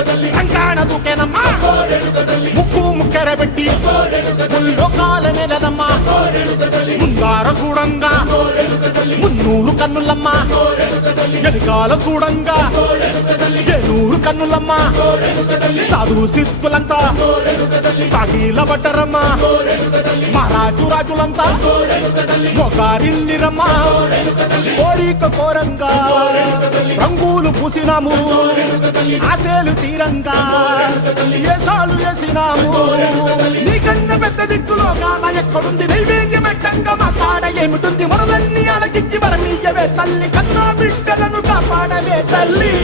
రంగాణ దూకేనమ్మా ముక్కు ముక్కెరబెట్టి ముల్లోకాల నెలనమ్మా ముందార చూడంగా మున్నూరు కన్నులమ్మా ఎనకాల చూడంగా ఏనూరు కన్నులమ్మా సాధు శిస్తులంతా సాగిల బట్టరమ్మా మహారాజు రాజులంతా మొగారిల్లిరమ్మా కోరిక కోరంగా రంగులు పూసినాము ఆశలు తీరంగా ఏసాలు వేసినాము నీకన్నా పెద్ద దిక్కులో కాన ఎక్కడుంది నైవేద్యం పెట్టంగా మా కాడ ఏమిటుంది మొదలన్నీ అలకించి వరమీయవే తల్లి కన్నా బిడ్డలను కాపాడవే తల్లి